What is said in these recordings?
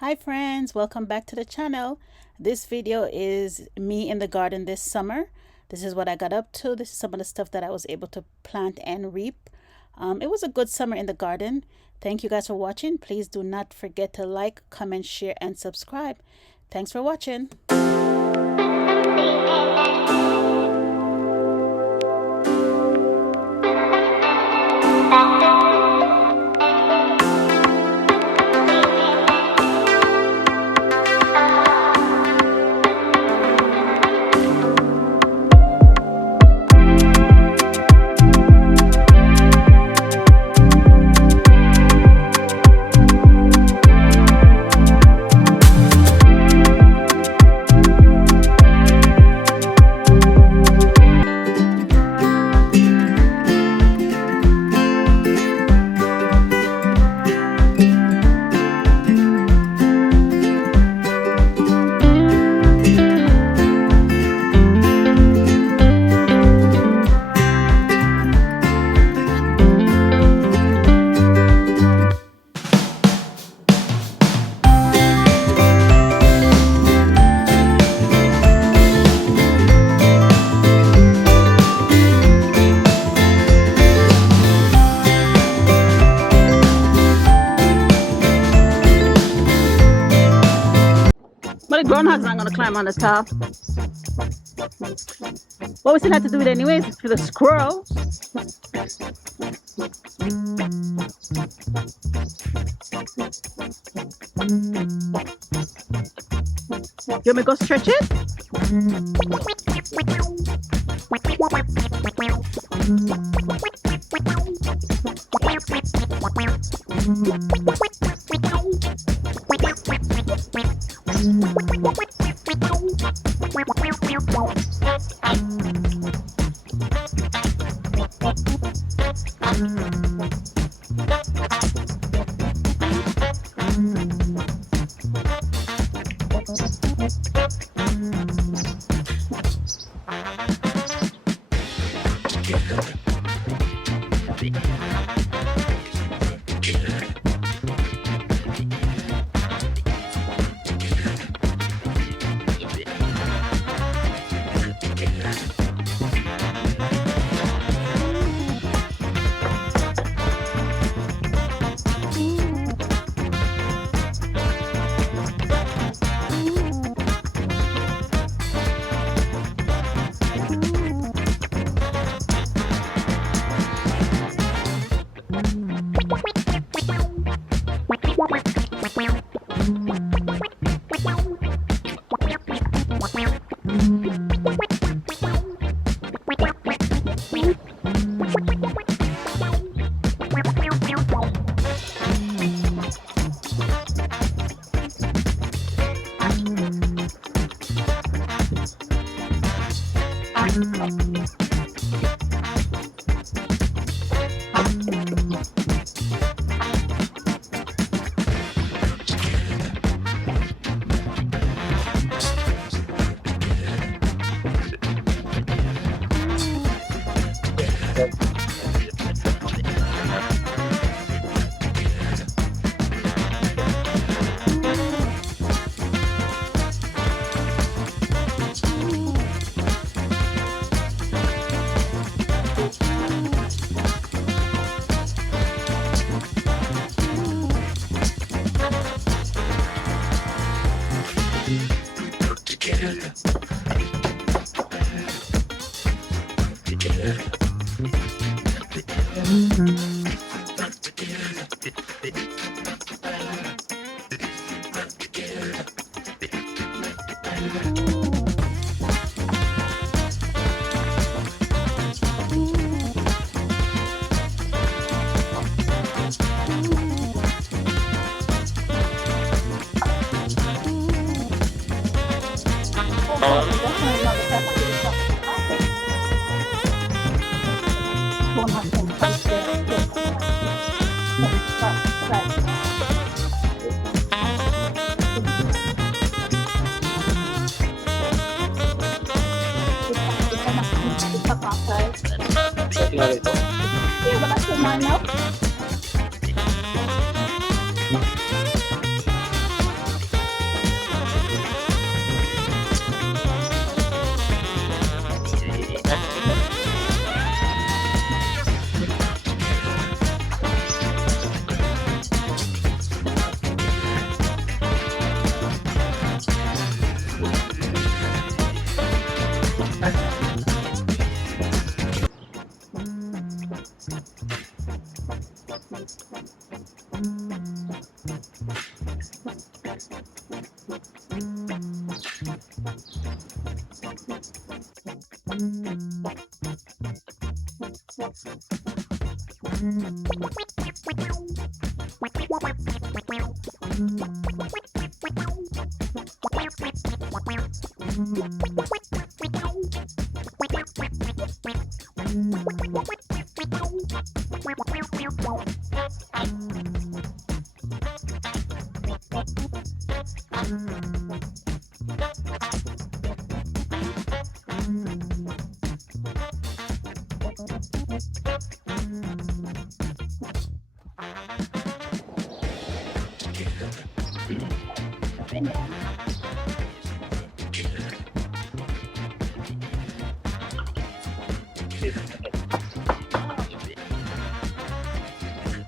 Hi friends, welcome back to the channel. This video is me in the garden this summer. This is what I got up to. This is some of the stuff that I was able to plant and reap. It was a good summer in the garden. Thank you guys for watching. Please do not forget to like, comment, share, and subscribe. Thanks for watching. But the groundhog's not gonna climb on the top. Well, we still have to do it anyways for the squirrel. You want me to go stretch it? Yeah, but that's what mine now.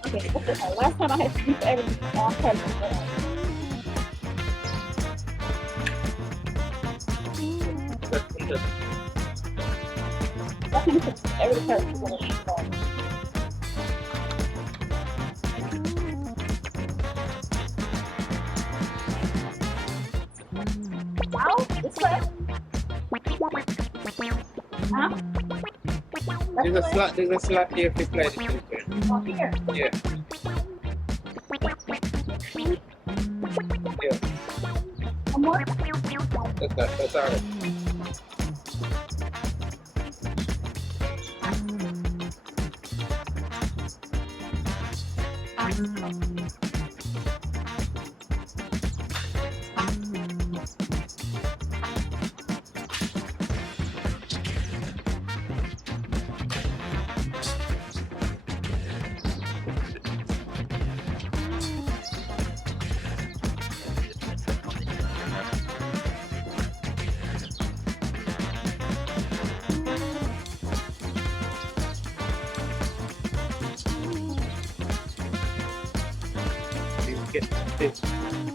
Okay, last time I had to keep everything off camera. I think it's every person. Wow, this way. Huh? There's a slot here to play the ticket. Oh, here. Yeah. Yeah. One more. That's all right. Get this.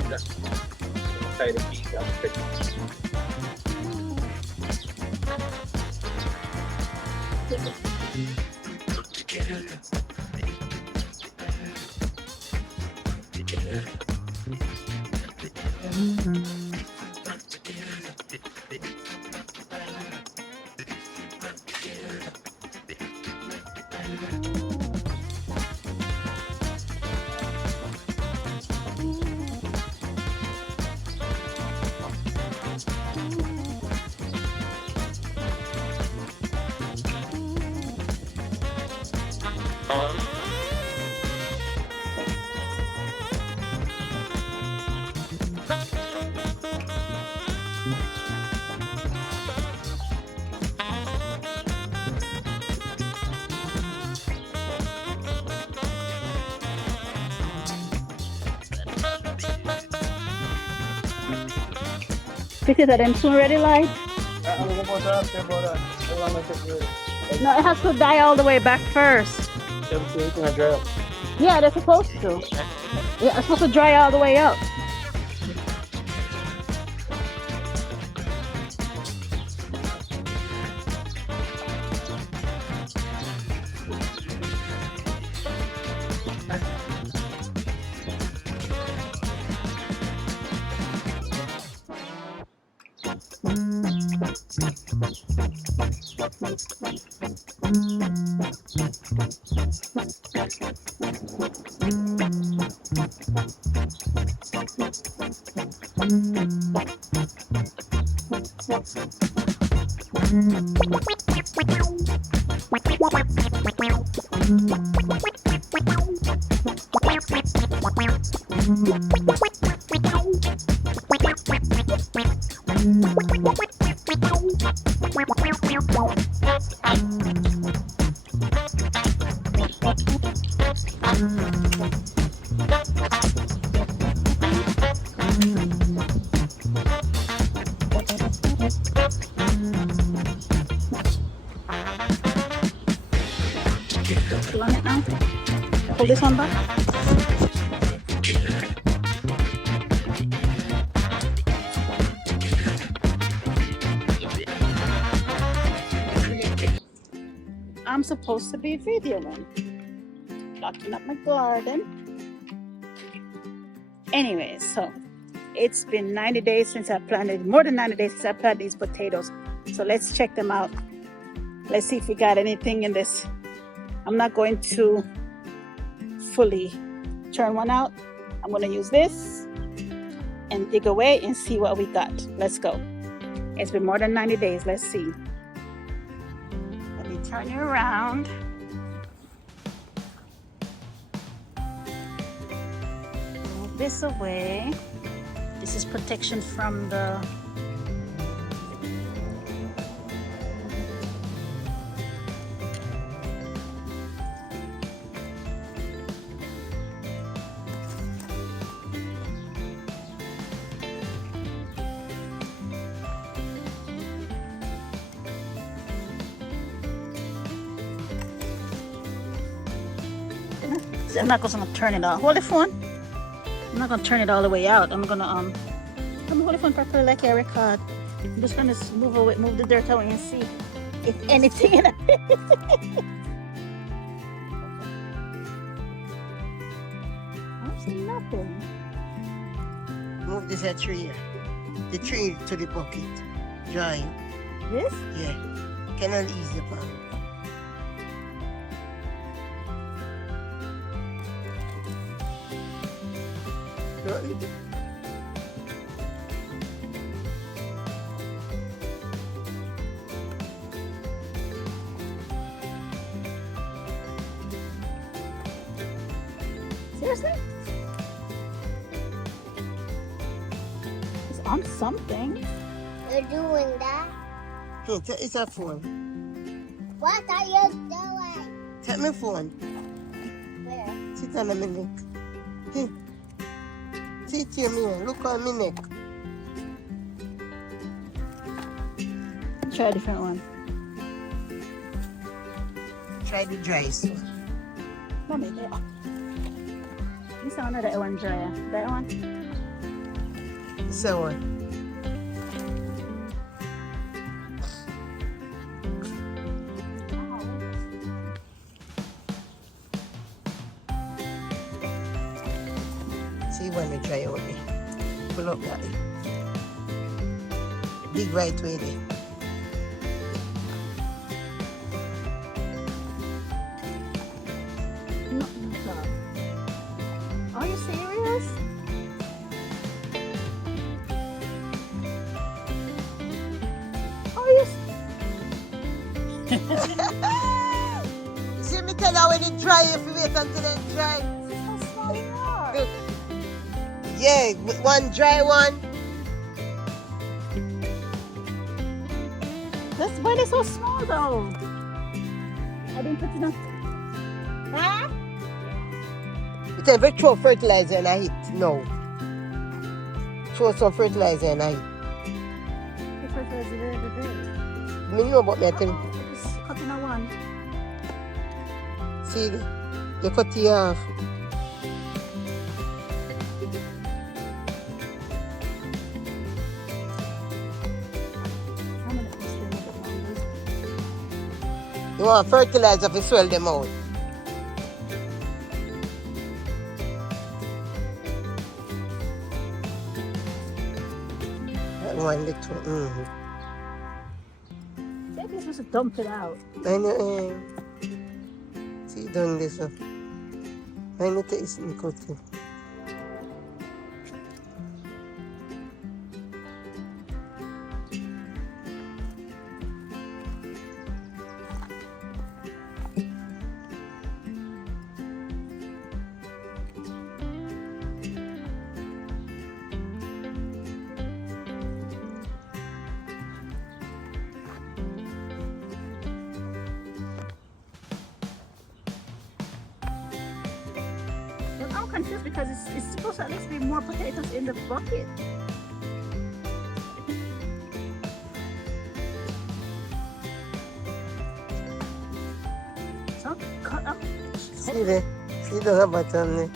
That's tie the piece up. Because of them soon ready light. I'm going to ask you about that. How long it take? No, it has to die all the way back first. Everything's going to dry up. Yeah, they're supposed to. Yeah, it's supposed to dry all the way up. You want it now? Pull this one back. I'm supposed to be videoing, blocking up my garden. Anyways, so it's been 90 days since I planted, more than 90 days since I planted these potatoes. So let's check them out. Let's see if we got anything in this I'm not going to fully turn one out. I'm going to use this and dig away and see what we got. Let's go. It's been more than 90 days. Let's see. Let me turn you around. Move this away. This is protection from the I'm not going to turn it off. Hold the phone. I'm not going to turn it all the way out. I'm going to let me hold the phone properly like I record. I'm just going to move the dirt away and see if anything in it. I see nothing. Move this tree. The tree to the bucket. Dry. This? Yeah. Cannot ease the pan. Seriously? It's on something. You're doing that? It's a phone. What are you doing? Take my phone. Where? Sit on my neck. Hey. Sit here, me. Look on my neck. Try a different one. Try the dry one. Mommy, there. You saw another one dryer. That one? So one. See when we try over there. Pull up that. Big right way there. Are you serious? Are you See me tell you when it dry, if you wait until it dry. so small you are? Yeah, one dry one. That's why they're so small though. I didn't put enough. Huh? But if you throw fertilizer and I hit, no. Throw some fertilizer and I hit. The fertilizer the other day. Me know about me, I tell you. Just cut in a one. See, you cut it off. I'm gonna put this thing a bit longer. You want fertilizer to swell them out. That one little. Maybe you're supposed to dump it out. I know. See, doing this. I know to eat some cutting. But I'm confused because it's supposed to at least be more potatoes in the bucket. So cut up. See the rabbit on there.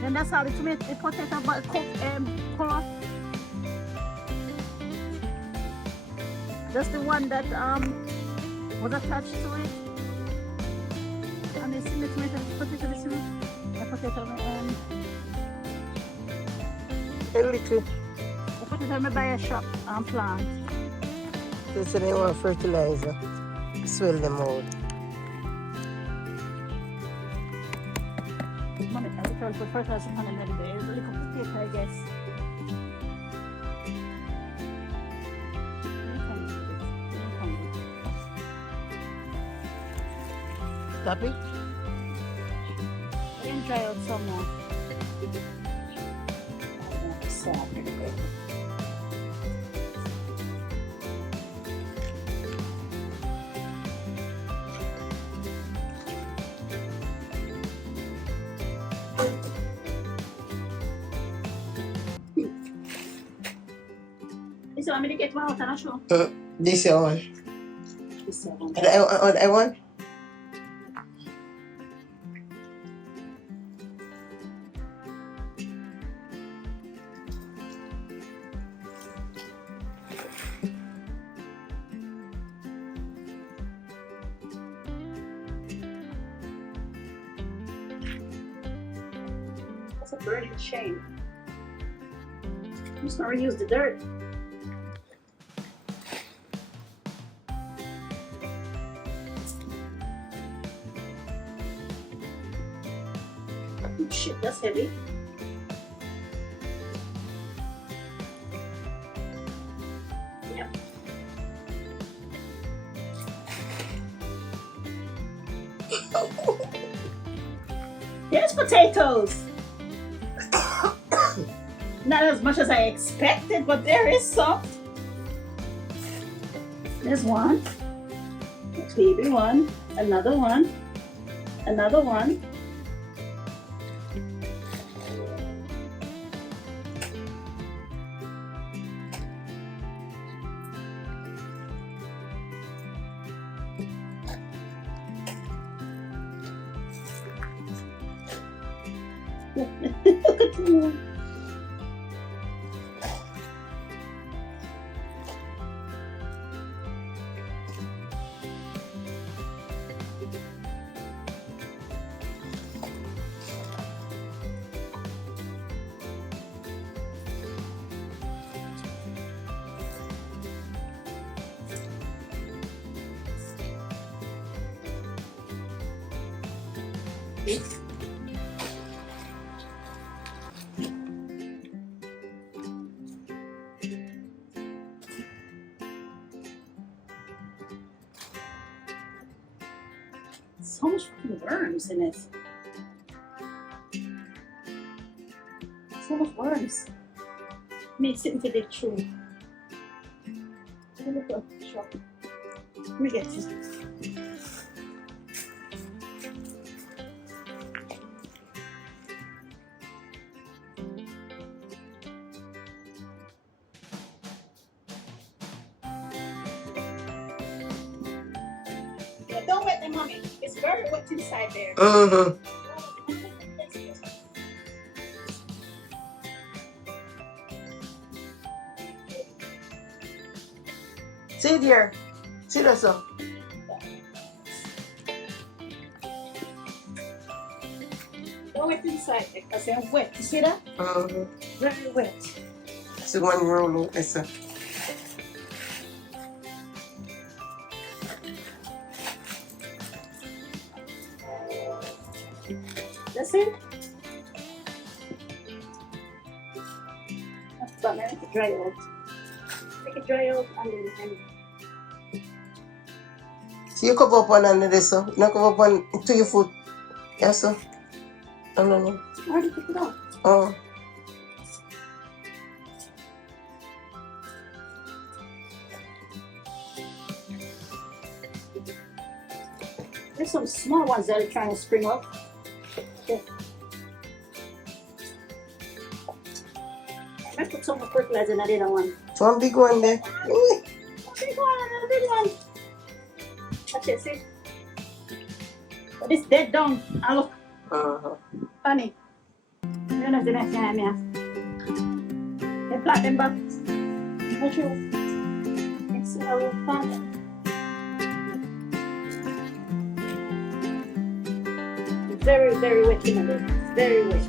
Then that's how the potato but cooked cross. That's the one that was attached to it. And the tomato, potato, the potato A little. the potato I buy a shop and plant. So they want fertilizer. Swell them out. after we put fertilizer on them a little bit. A little potato, I guess. Stop it. Let him dry out some more. This one, I'm gonna get one out and show. This one. This one. I want. That's a burning shame. I'm just gonna reuse the dirt. Oh, shit, that's heavy. Yep. There's potatoes. Not as much as I expected, but there is some. There's one. Baby one. Another one. Another one. Look at you. So much fucking worms in it. So much worms. Makes it into the tree. Let me get this. Don't wet them, mommy. It's very wet inside there. See there. See that so. Don't wet inside because they're wet. You see that? Very wet. See one roll, yes, sir. That's it. That's about it. Make it dry out. Make it dry out and then. See you cover up one under this, so. You cover up one to your foot. Yes, sir. No. I already picked it up. Oh. There's some small ones that are trying to spring up. Okay. I might put some more fertilizer in that other one. One big one there. Big one, another big one. That's it, see? But it's dead down. Ah, look. Funny. You know the next time, yeah. They plant them back. Watch you. Let's see how we'll plant them. Very, very wet in there. Very wet.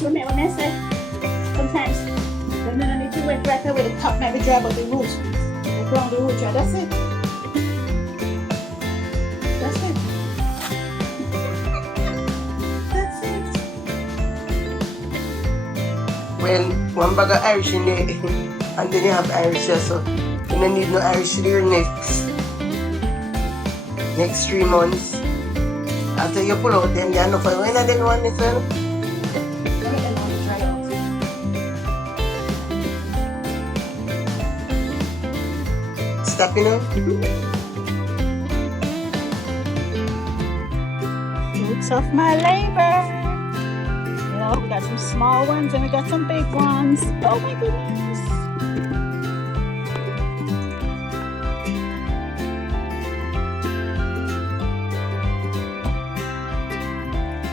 Yes, when I say sometimes when I need to wet right away, the top might be dry, but the roots, the ground, the roots dry. That's it. That's it. That's it. Well, one bag of Irish in there, and then you have Irish here, so you don't need no Irish there next 3 months. After you pull out them, you know for when I didn't want this one. Let me let it dry out. Stop, you know. Fruits of my labor. You know, we got some small ones and we got some big ones. Oh my goodness.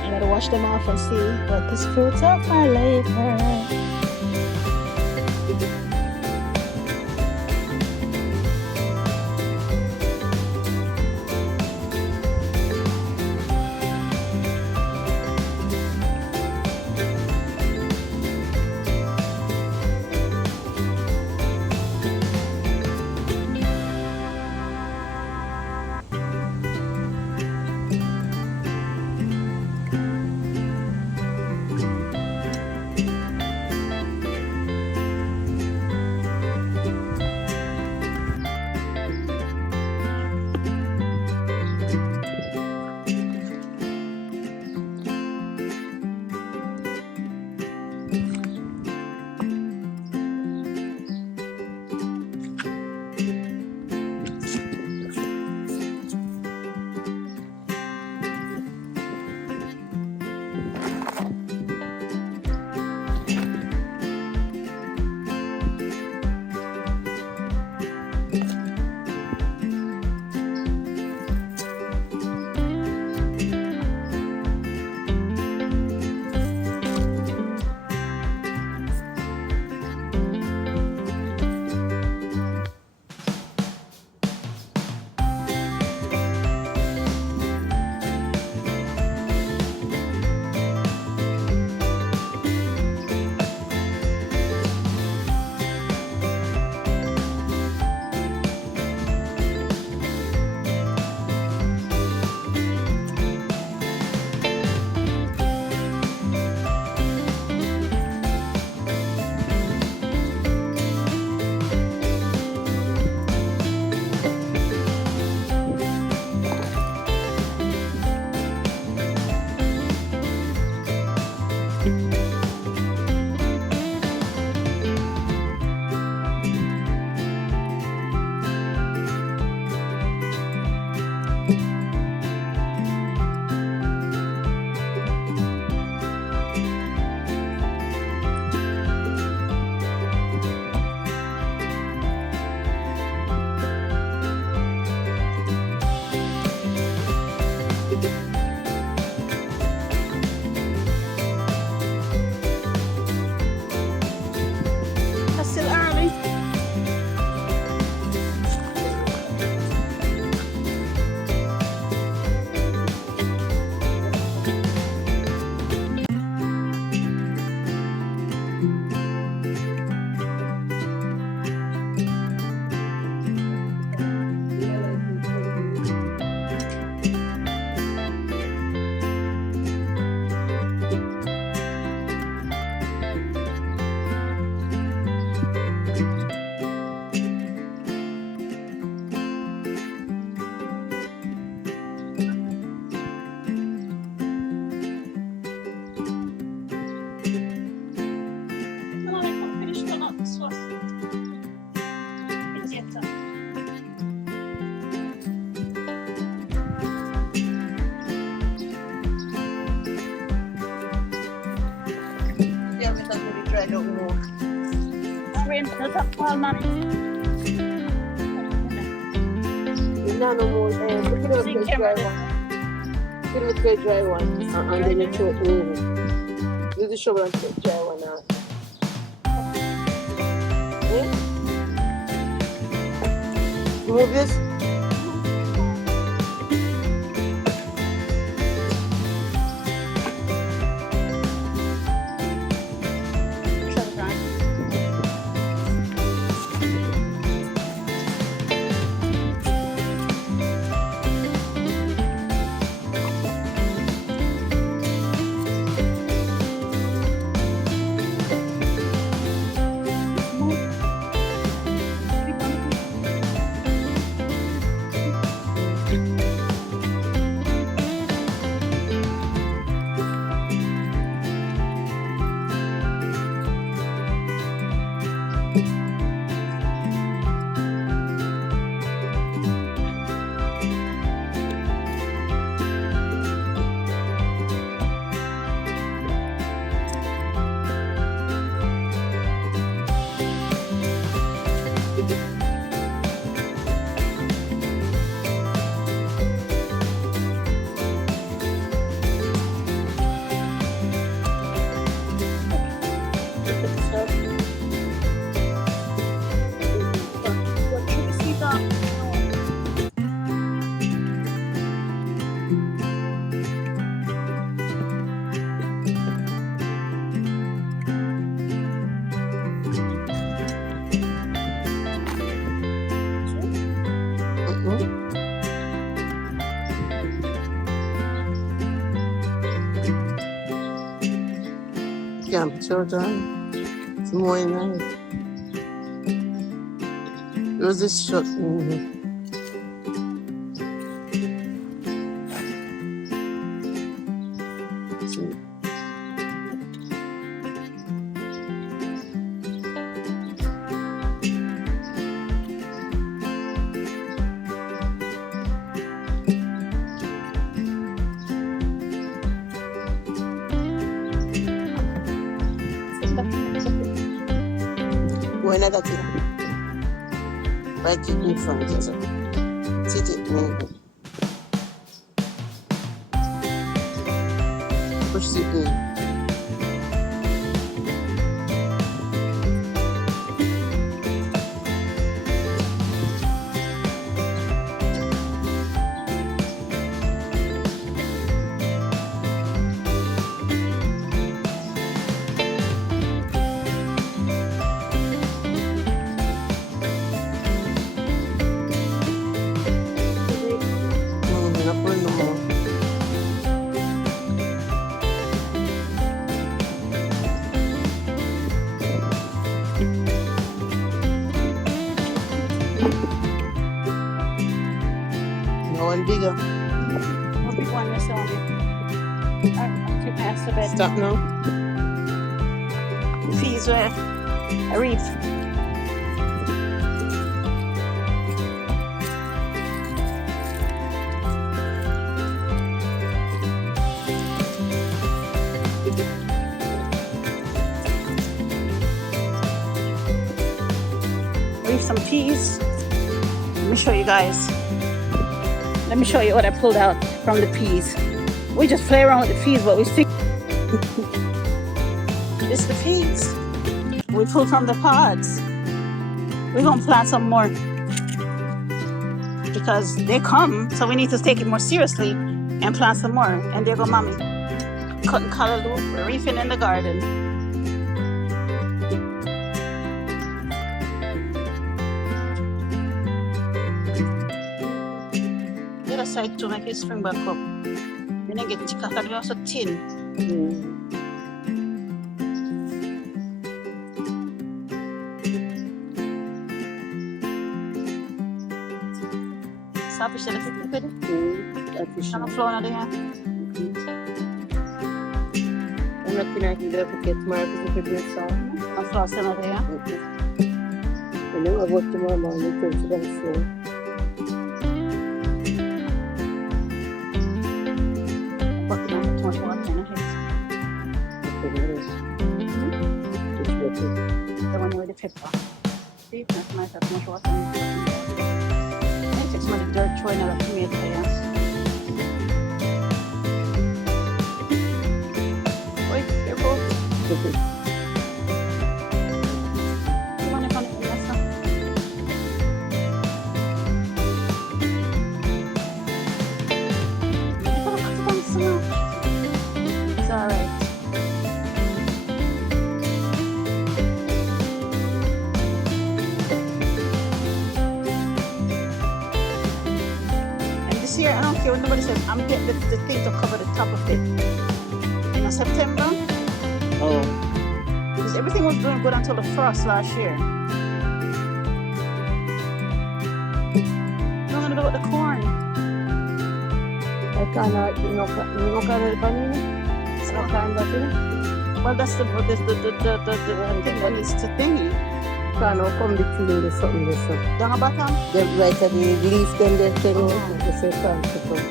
I gotta wash them off and see what this fruits of my labor. No more. Look at the dry one. Look at the dry one, and then you throw it over. Use the shovel and take dry one out. Remove this. can't put out on. It's more in line. There's this shot. When I got it, right in front of us. Sit it, push it in. No one bigger. What big one is on it? To pass the bed. Stop now. Fees were a reef. Reef some peas. Let me show you guys. Let me show you what I pulled out from the peas. We just play around with the peas, but we stick. This is the peas. We pull from the pods. We're gonna plant some more because they come, so we need to take it more seriously and plant some more. And there go mommy, cutting callaloo, we're reefing in the garden. The other side to make it spring back up. Then I get thicker because they're also thin. Sabi siya na pwede. Ano flow na din yan? I'm not pinakita ko kaya tomorrow kasi pwede sa Ang flow siya na din yan? and then I work tomorrow morning to the floor. Bakit na ito mas mga na hit? The one with the pepper. See, that's nice. That's much water. It takes my dirt throwing out of tomato there. Wait, careful. You want to come in this one? It's alright. This year, I don't care what nobody says, I'm getting the thing to cover the top of it. In September, Oh, because everything was doing good until the frost last year. What am I gonna do with the corn? I cannot, you know, can't panini. So can't that thing. Well, that's the thing that needs to thingy. Can't come between the something the stuff. Down the bottom. The right at the leaf then they tell you the same time to come.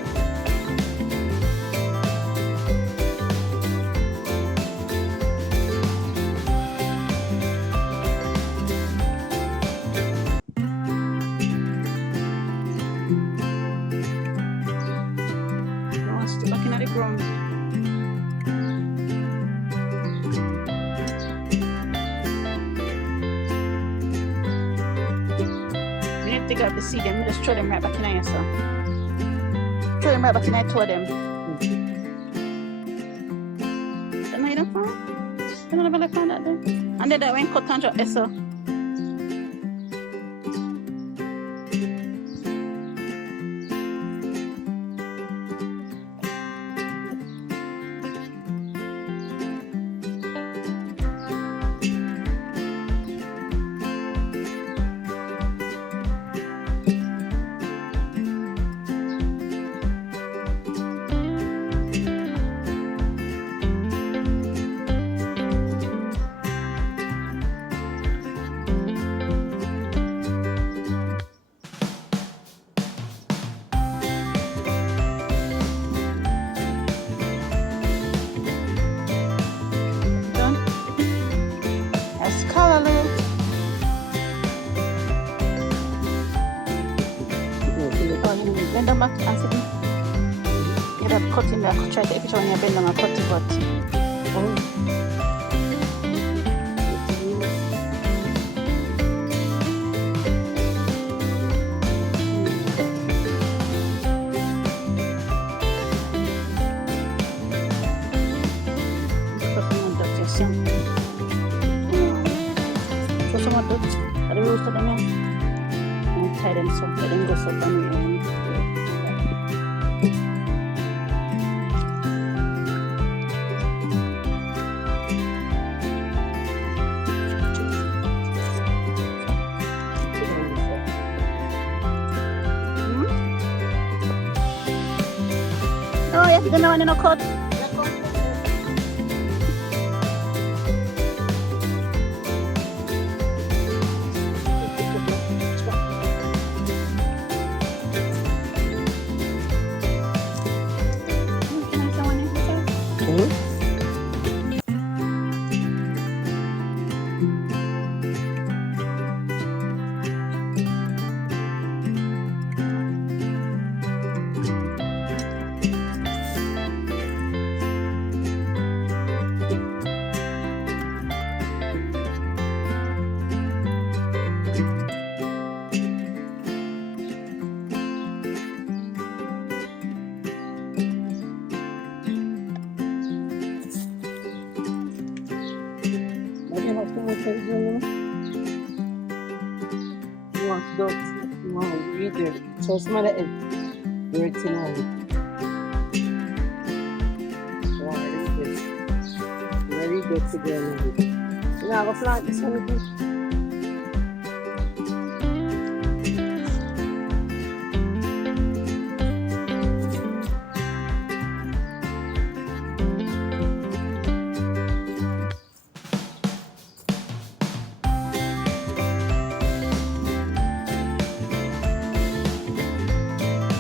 No, I'm still looking at the ground. We need to dig out the seed and we just throw them right back in there, so. Throw them right back in there, throw them. Don't you know, you don't like that then? And then that when cut and drop there, so. back and sit. You have cut in there. Try to take a picture when you bend down and cut it, but. So someone does. I don't know them. And tie them so let them go so down. Oh, yes, gonna want to cut. You want dogs, you want reader. So small it. Dirty now. Wow, read very good together. Now go plant this one.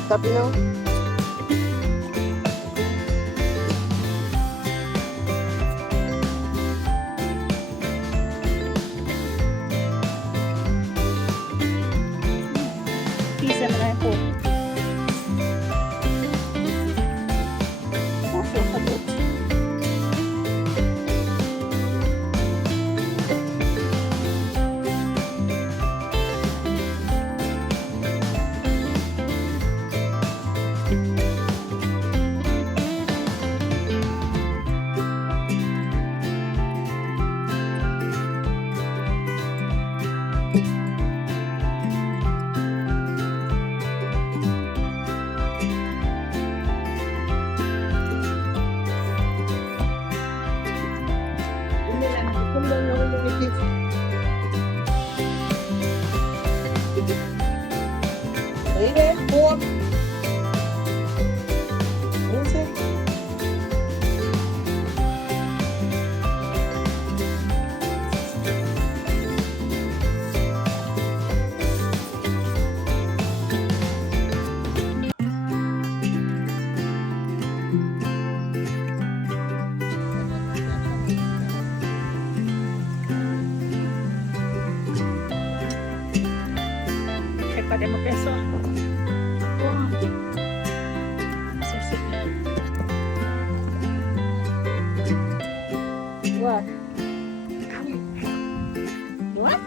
Stop, you know? Piece them and I hope. Podemos pensar. What? What?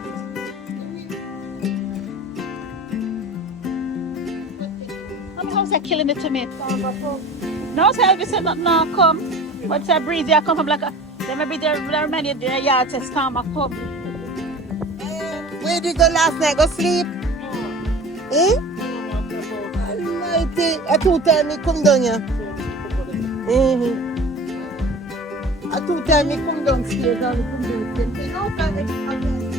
How's that killing the tomato? No, so Elvis said not now come. But say breeze, you come from like a. They maybe they remind you the yard says come come. Where did you go last night? Go sleep? Eh? Almighty. At 2 times he come down here. At 2 times he come downstairs and he come downstairs.